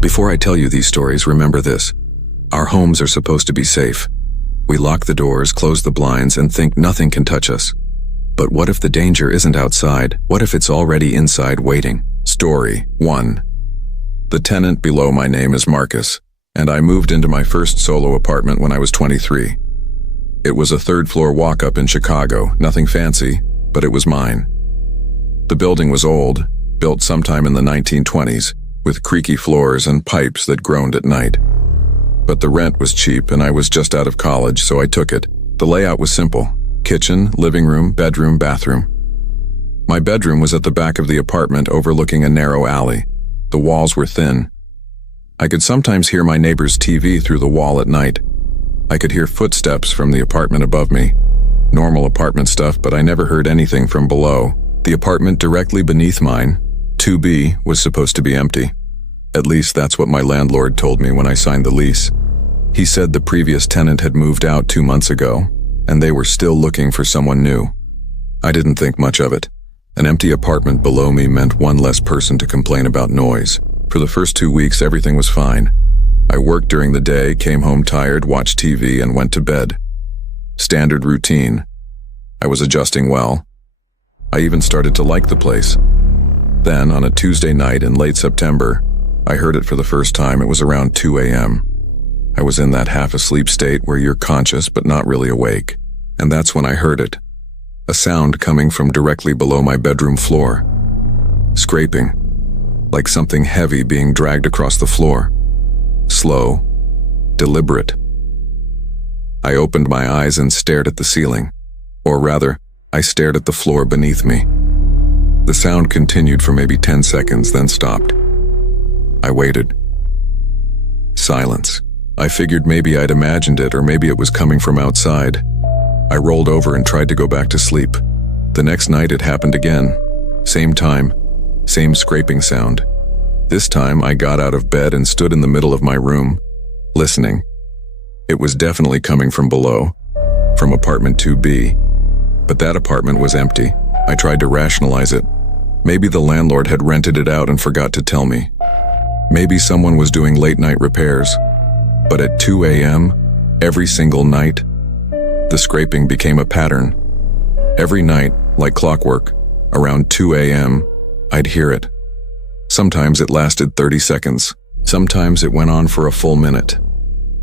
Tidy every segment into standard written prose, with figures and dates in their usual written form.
Before I tell you these stories, remember this. Our homes are supposed to be safe. We lock the doors, close the blinds, and think nothing can touch us. But what if the danger isn't outside? What if it's already inside waiting? Story 1. The tenant below my name is Marcus, and I moved into my first solo apartment when I was 23. It was a third-floor walk-up in Chicago, nothing fancy, but it was mine. The building was old, built sometime in the 1920s, with creaky floors and pipes that groaned at night. But the rent was cheap and I was just out of college, so I took it. The layout was simple: kitchen, living room, bedroom, bathroom. My bedroom was at the back of the apartment overlooking a narrow alley. The walls were thin. I could sometimes hear my neighbor's TV through the wall at night. I could hear footsteps from the apartment above me. Normal apartment stuff, but I never heard anything from below. The apartment directly beneath mine, 2B, was supposed to be empty. At least that's what my landlord told me when I signed the lease. He said the previous tenant had moved out 2 months ago, and they were still looking for someone new. I didn't think much of it. An empty apartment below me meant one less person to complain about noise. For the first 2 weeks, everything was fine. I worked during the day, came home tired, watched TV, and went to bed. Standard routine. I was adjusting well. I even started to like the place. Then, on a Tuesday night in late September, I heard it for the first time. It was around 2 a.m. I was in that half-asleep state where you're conscious but not really awake. And that's when I heard it. A sound coming from directly below my bedroom floor. Scraping. Like something heavy being dragged across the floor. Slow. Deliberate. I opened my eyes and stared at the ceiling. Or rather, I stared at the floor beneath me. The sound continued for maybe 10 seconds, then stopped. I waited. Silence. I figured maybe I'd imagined it, or maybe it was coming from outside. I rolled over and tried to go back to sleep. The next night it happened again. Same time, same scraping sound. This time I got out of bed and stood in the middle of my room, listening. It was definitely coming from below, from apartment 2B. But that apartment was empty. I tried to rationalize it. Maybe the landlord had rented it out and forgot to tell me. Maybe someone was doing late-night repairs. But at 2 a.m., every single night, the scraping became a pattern. Every night, like clockwork, around 2 a.m., I'd hear it. Sometimes it lasted 30 seconds. Sometimes it went on for a full minute.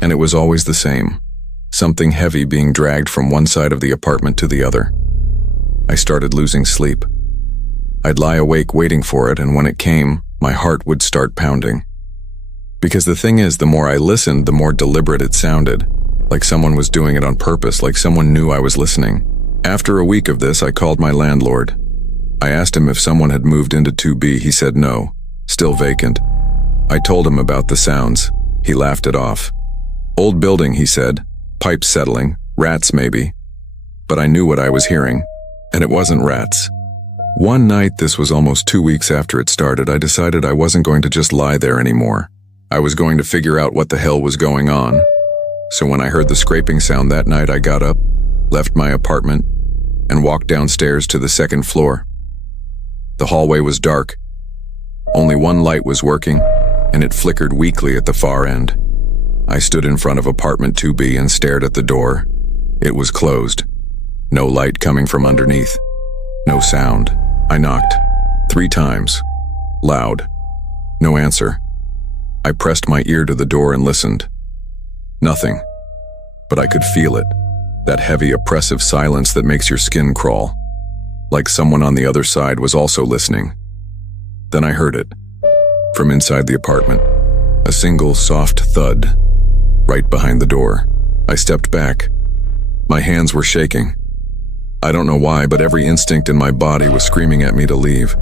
And it was always the same. Something heavy being dragged from one side of the apartment to the other. I started losing sleep. I'd lie awake waiting for it, and when it came, my heart would start pounding. Because the thing is, the more I listened, the more deliberate it sounded. Like someone was doing it on purpose, like someone knew I was listening. After a week of this, I called my landlord. I asked him if someone had moved into 2B. He said no, still vacant. I told him about the sounds. He laughed it off. Old building, he said. Pipes settling. Rats, maybe. But I knew what I was hearing. And it wasn't rats. One night, this was almost 2 weeks after it started, I decided I wasn't going to just lie there anymore. I was going to figure out what the hell was going on. So when I heard the scraping sound that night, I got up, left my apartment, and walked downstairs to the second floor. The hallway was dark. Only one light was working, and it flickered weakly at the far end. I stood in front of apartment 2B and stared at the door. It was closed. No light coming from underneath. No sound. I knocked 3 times. Loud. No answer. I pressed my ear to the door and listened. Nothing. But I could feel it. That heavy, oppressive silence that makes your skin crawl. Like someone on the other side was also listening. Then I heard it. From inside the apartment. A single soft thud. Right behind the door. I stepped back. My hands were shaking. I don't know why, but every instinct in my body was screaming at me to leave.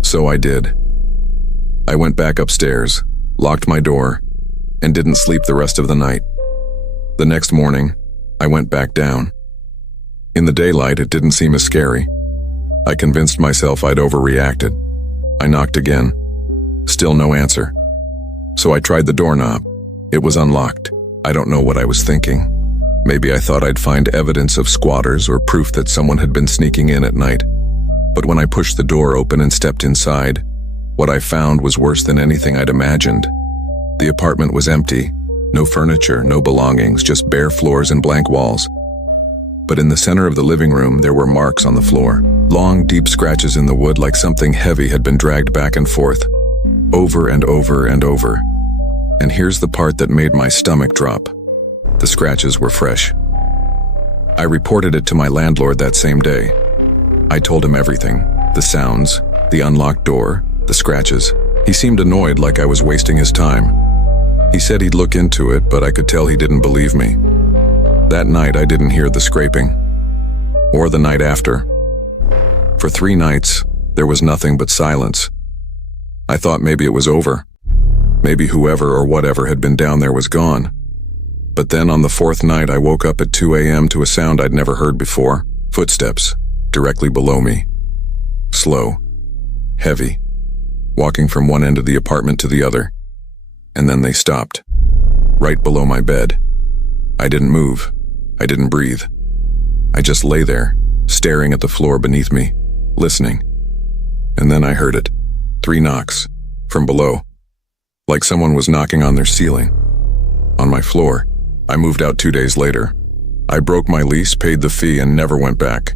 So I did. I went back upstairs, locked my door, and didn't sleep the rest of the night. The next morning, I went back down. In the daylight, it didn't seem as scary. I convinced myself I'd overreacted. I knocked again. Still no answer. So I tried the doorknob. It was unlocked. I don't know what I was thinking. Maybe I thought I'd find evidence of squatters or proof that someone had been sneaking in at night. But when I pushed the door open and stepped inside, What I found was worse than anything I'd imagined. The apartment was empty. No furniture, no belongings, just bare floors and blank walls. But in the center of the living room, there were marks on the floor. Long, deep scratches in the wood like something heavy had been dragged back and forth, over and over and over. And here's the part that made my stomach drop. The scratches were fresh. I reported it to my landlord that same day. I told him everything. The sounds, the unlocked door, the scratches. He seemed annoyed, like I was wasting his time. He said he'd look into it, but I could tell he didn't believe me. That night, I didn't hear the scraping. Or the night after. For 3 nights, there was nothing but silence. I thought maybe it was over. Maybe whoever or whatever had been down there was gone. But then on the 4th night, I woke up at 2 a.m. to a sound I'd never heard before. Footsteps, directly below me. Slow. Heavy. Walking from one end of the apartment to the other. And then they stopped. Right below my bed. I didn't move. I didn't breathe. I just lay there, staring at the floor beneath me, listening. And then I heard it. 3 knocks. From below. Like someone was knocking on their ceiling. On my floor. I moved out 2 days later. I broke my lease, paid the fee, and never went back.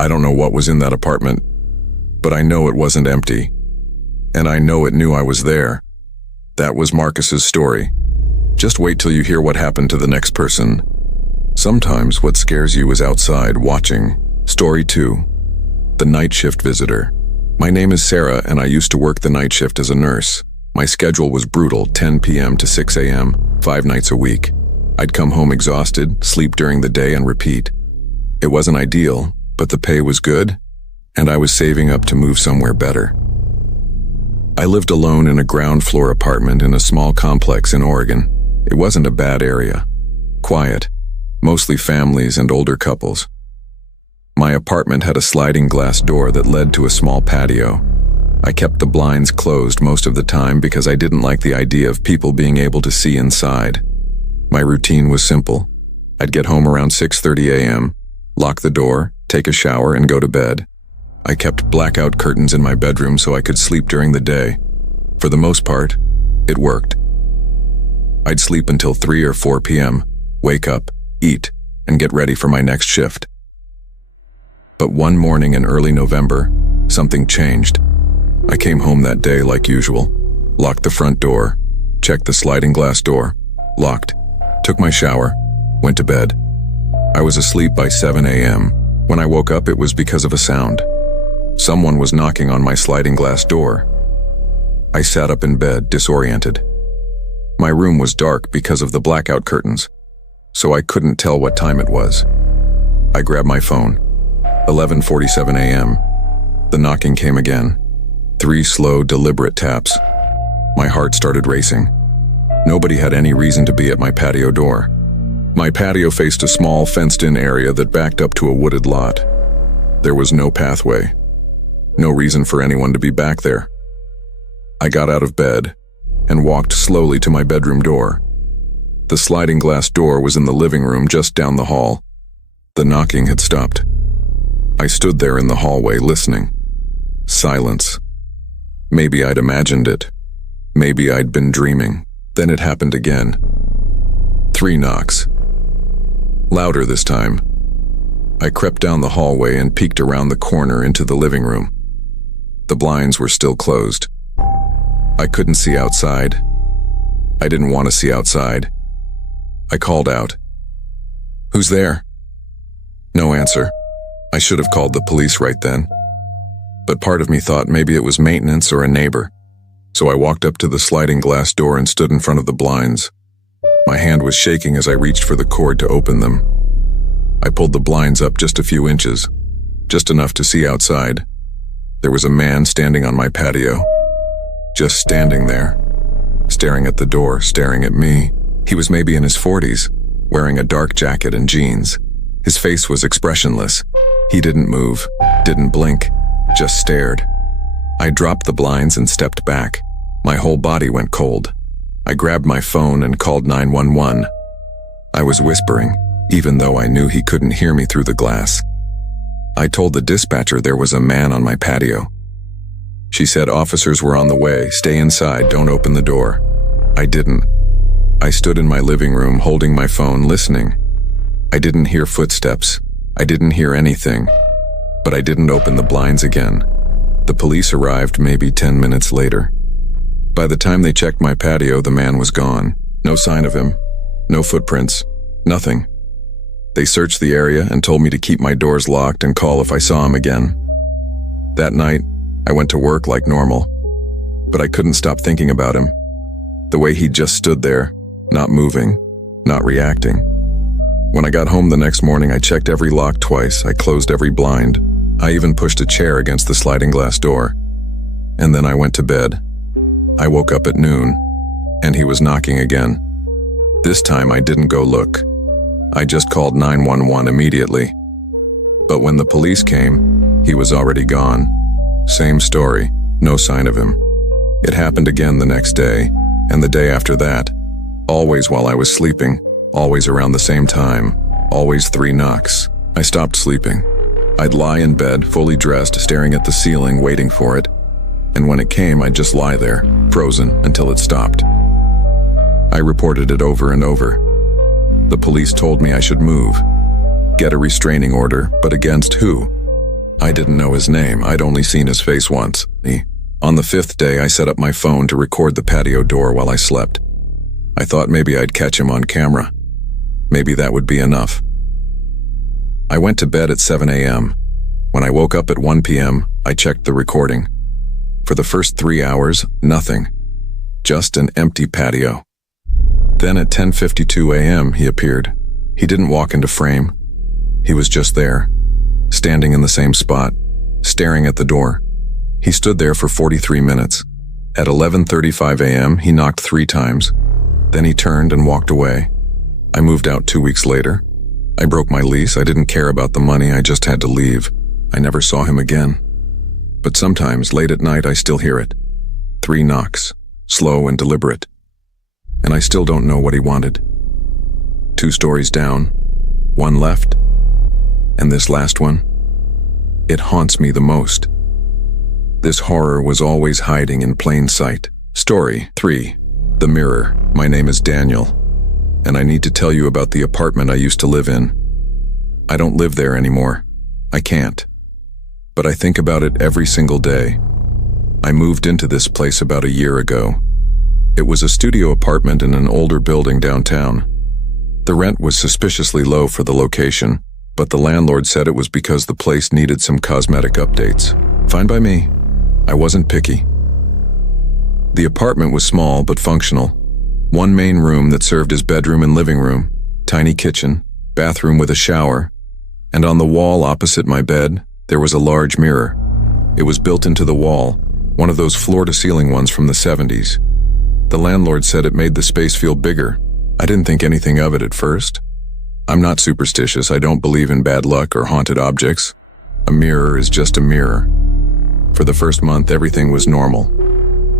I don't know what was in that apartment, but I know it wasn't empty. And I know it knew I was there. That was Marcus's story. Just wait till you hear what happened to the next person. Sometimes what scares you is outside, watching. Story 2. The Night Shift Visitor. My name is Sarah, and I used to work the night shift as a nurse. My schedule was brutal, 10 p.m. to 6 a.m., 5 nights a week. I'd come home exhausted, sleep during the day, and repeat. It wasn't ideal, but the pay was good, and I was saving up to move somewhere better. I lived alone in a ground-floor apartment in a small complex in Oregon. It wasn't a bad area. Quiet, mostly families and older couples. My apartment had a sliding glass door that led to a small patio. I kept the blinds closed most of the time because I didn't like the idea of people being able to see inside. My routine was simple. I'd get home around 6:30 a.m., lock the door, take a shower, and go to bed. I kept blackout curtains in my bedroom so I could sleep during the day. For the most part, it worked. I'd sleep until 3 or 4 p.m., wake up, eat, and get ready for my next shift. But one morning in early November, something changed. I came home that day like usual, locked the front door, checked the sliding glass door, locked, took my shower, went to bed. I was asleep by 7 a.m. When I woke up, it was because of a sound. Someone was knocking on my sliding glass door. I sat up in bed, disoriented. My room was dark because of the blackout curtains, so I couldn't tell what time it was. I grabbed my phone. 11:47 a.m. The knocking came again. 3 slow, deliberate taps. My heart started racing. Nobody had any reason to be at my patio door. My patio faced a small, fenced-in area that backed up to a wooded lot. There was no pathway. No reason for anyone to be back there. I got out of bed and walked slowly to my bedroom door. The sliding glass door was in the living room just down the hall. The knocking had stopped. I stood there in the hallway listening. Silence. Maybe I'd imagined it. Maybe I'd been dreaming. Then it happened again. 3 knocks. Louder this time. I crept down the hallway and peeked around the corner into the living room. The blinds were still closed. I couldn't see outside. I didn't want to see outside. I called out. "Who's there?" No answer. I should have called the police right then. But part of me thought maybe it was maintenance or a neighbor. So I walked up to the sliding glass door and stood in front of the blinds. My hand was shaking as I reached for the cord to open them. I pulled the blinds up just a few inches, just enough to see outside. There was a man standing on my patio, just standing there, staring at the door, staring at me. He was maybe in his 40s, wearing a dark jacket and jeans. His face was expressionless. He didn't move, didn't blink, just stared. I dropped the blinds and stepped back. My whole body went cold. I grabbed my phone and called 911. I was whispering, even though I knew he couldn't hear me through the glass. I told the dispatcher there was a man on my patio. She said officers were on the way. Stay inside, don't open the door. I didn't. I stood in my living room holding my phone, listening. I didn't hear footsteps. I didn't hear anything. But I didn't open the blinds again. The police arrived maybe 10 minutes later. By the time they checked my patio, the man was gone. No sign of him. No footprints. Nothing. They searched the area and told me to keep my doors locked and call if I saw him again. That night, I went to work like normal. But I couldn't stop thinking about him. The way he just stood there, not moving, not reacting. When I got home the next morning, I checked every lock twice. I closed every blind. I even pushed a chair against the sliding glass door. And then I went to bed. I woke up at noon, and he was knocking again. This time I didn't go look. I just called 911 immediately. But when the police came, he was already gone. Same story, no sign of him. It happened again the next day, and the day after that. Always while I was sleeping, always around the same time, always 3 knocks. I stopped sleeping. I'd lie in bed, fully dressed, staring at the ceiling, waiting for it. And when it came, I'd just lie there, frozen, until it stopped. I reported it over and over. The police told me I should move. Get a restraining order, but against who? I didn't know his name. I'd only seen his face once. On the 5th day, I set up my phone to record the patio door while I slept. I thought maybe I'd catch him on camera. Maybe that would be enough. I went to bed at 7 a.m. When I woke up at 1 p.m., I checked the recording. For the first 3 hours, nothing. Just an empty patio. Then at 10:52 a.m., he appeared. He didn't walk into frame. He was just there, standing in the same spot, staring at the door. He stood there for 43 minutes. At 11:35 a.m., he knocked 3 times. Then he turned and walked away. I moved out 2 weeks later. I broke my lease. I didn't care about the money. I just had to leave. I never saw him again. But sometimes, late at night, I still hear it. 3 knocks, slow and deliberate. And I still don't know what he wanted. 2 stories down, 1 left. And this last one, it haunts me the most. This horror was always hiding in plain sight. Story 3. The Mirror. My name is Daniel, and I need to tell you about the apartment I used to live in. I don't live there anymore. I can't. But I think about it every single day. I moved into this place about a year ago. It was a studio apartment in an older building downtown. The rent was suspiciously low for the location, but the landlord said it was because the place needed some cosmetic updates. Fine by me. I wasn't picky. The apartment was small but functional. 1 main room that served as bedroom and living room, tiny kitchen, bathroom with a shower, and on the wall opposite my bed, there was a large mirror. It was built into the wall, one of those floor-to-ceiling ones from the 70s. The landlord said it made the space feel bigger. I didn't think anything of it at first. I'm not superstitious. I don't believe in bad luck or haunted objects. A mirror is just a mirror. For the first month, everything was normal.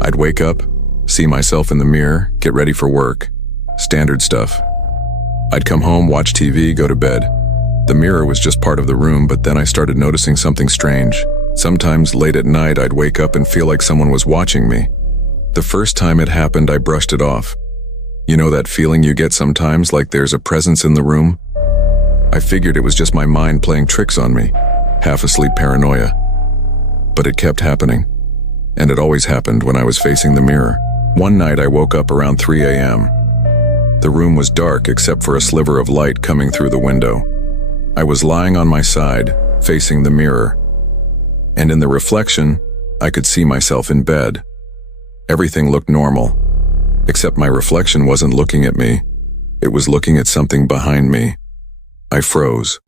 I'd wake up, see myself in the mirror, get ready for work. Standard stuff. I'd come home, watch TV, go to bed. The mirror was just part of the room, but then I started noticing something strange. Sometimes late at night, I'd wake up and feel like someone was watching me. The first time it happened, I brushed it off. You know that feeling you get sometimes, like there's a presence in the room? I figured it was just my mind playing tricks on me, half-asleep paranoia. But it kept happening, and it always happened when I was facing the mirror. One night I woke up around 3 a.m. The room was dark except for a sliver of light coming through the window. I was lying on my side, facing the mirror, and in the reflection, I could see myself in bed. Everything looked normal, except my reflection wasn't looking at me. It was looking at something behind me. I froze.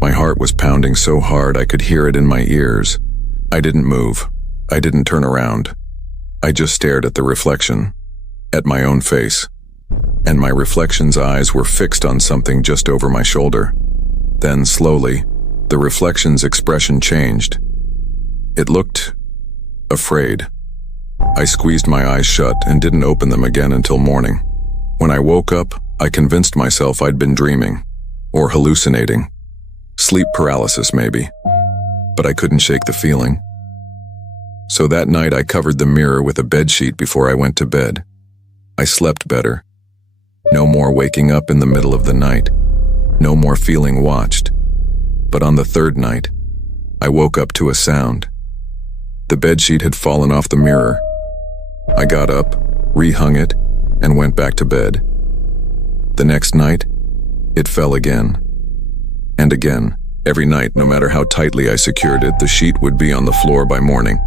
My heart was pounding so hard I could hear it in my ears. I didn't move. I didn't turn around. I just stared at the reflection, at my own face. And my reflection's eyes were fixed on something just over my shoulder. Then, slowly, the reflection's expression changed. It looked afraid. I squeezed my eyes shut and didn't open them again until morning. When I woke up, I convinced myself I'd been dreaming, or hallucinating. Sleep paralysis, maybe. But I couldn't shake the feeling. So that night I covered the mirror with a bedsheet before I went to bed. I slept better. No more waking up in the middle of the night. No more feeling watched. But on the third night, I woke up to a sound. The bedsheet had fallen off the mirror. I got up, rehung it, and went back to bed. The next night, it fell again. And again. Every night, no matter how tightly I secured it, the sheet would be on the floor by morning.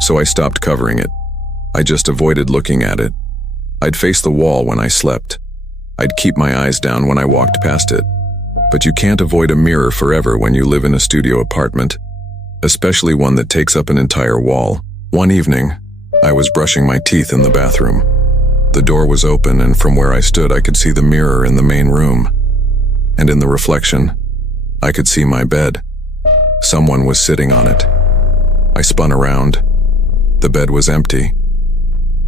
So I stopped covering it. I just avoided looking at it. I'd face the wall when I slept. I'd keep my eyes down when I walked past it. But you can't avoid a mirror forever when you live in a studio apartment, especially one that takes up an entire wall. One evening, I was brushing my teeth in the bathroom. The door was open, and from where I stood, I could see the mirror in the main room. And in the reflection, I could see my bed. Someone was sitting on it. I spun around. The bed was empty.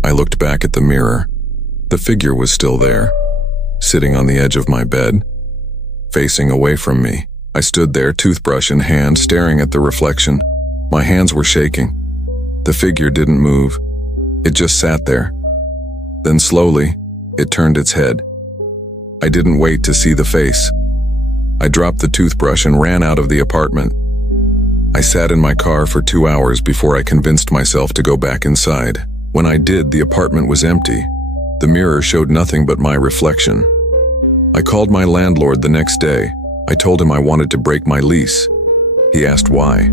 I looked back at the mirror. The figure was still there, sitting on the edge of my bed, facing away from me. I stood there, toothbrush in hand, staring at the reflection. My hands were shaking. The figure didn't move. It just sat there. Then slowly, it turned its head. I didn't wait to see the face. I dropped the toothbrush and ran out of the apartment. I sat in my car for 2 hours before I convinced myself to go back inside. When I did, the apartment was empty. The mirror showed nothing but my reflection. I called my landlord the next day. I told him I wanted to break my lease. He asked why.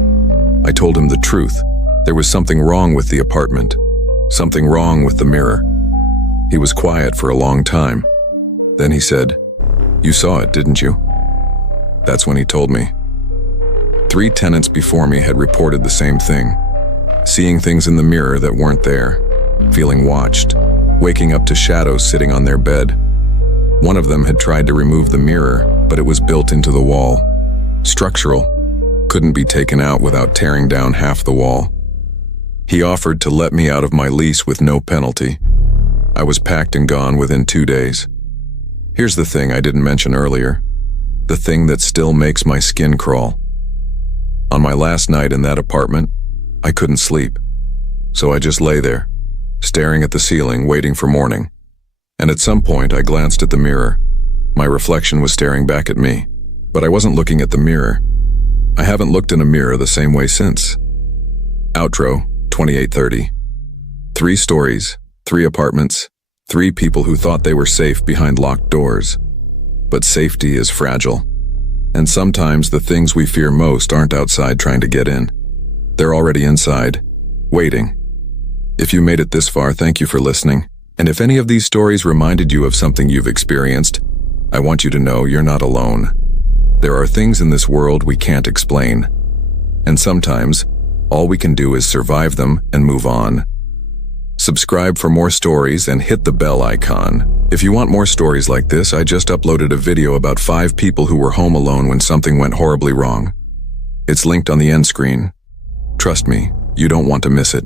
I told him the truth. There was something wrong with the apartment. Something wrong with the mirror. He was quiet for a long time. Then he said, "You saw it, didn't you?" That's when he told me. 3 tenants before me had reported the same thing. Seeing things in the mirror that weren't there. Feeling watched. Waking up to shadows sitting on their bed. One of them had tried to remove the mirror, but it was built into the wall. Structural. Couldn't be taken out without tearing down half the wall. He offered to let me out of my lease with no penalty. I was packed and gone within 2 days. Here's the thing I didn't mention earlier. The thing that still makes my skin crawl. On my last night in that apartment, I couldn't sleep. So I just lay there, staring at the ceiling, waiting for morning. And at some point, I glanced at the mirror. My reflection was staring back at me, but I wasn't looking at the mirror. I haven't looked in a mirror the same way since. Outro, 2830. 3 stories, 3 apartments, 3 people who thought they were safe behind locked doors. But safety is fragile. And sometimes the things we fear most aren't outside trying to get in. They're already inside, waiting. If you made it this far, thank you for listening. And if any of these stories reminded you of something you've experienced, I want you to know you're not alone. There are things in this world we can't explain. And sometimes, all we can do is survive them and move on. Subscribe for more stories and hit the bell icon. If you want more stories like this, I just uploaded a video about 5 people who were home alone when something went horribly wrong. It's linked on the end screen. Trust me, you don't want to miss it.